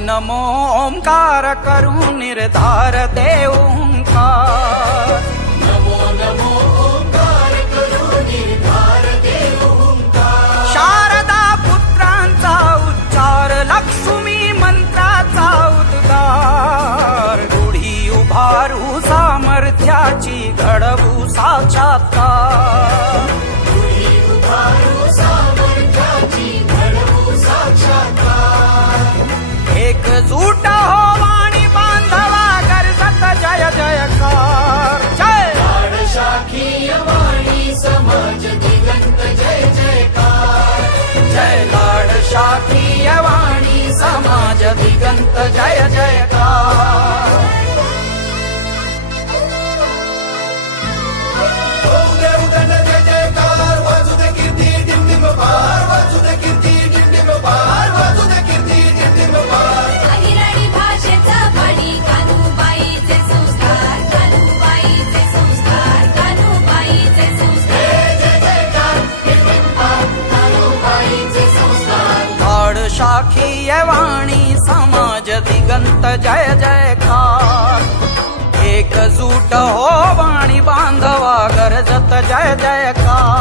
नमो ओंकार करू निर्धार देऊंकार शारदा पुत्रांचा उच्चार लक्ष्मी मंत्राचा उद्गार रूढी उभारू सामर्थ्याची घडवू साक्षात्कार। लाड वाणी समाज दिगंत जय जयकार। राखी वाणी समाज दिगंत जय जयकार एकजूट हो वाणी बांधवा गरजत जय जयकार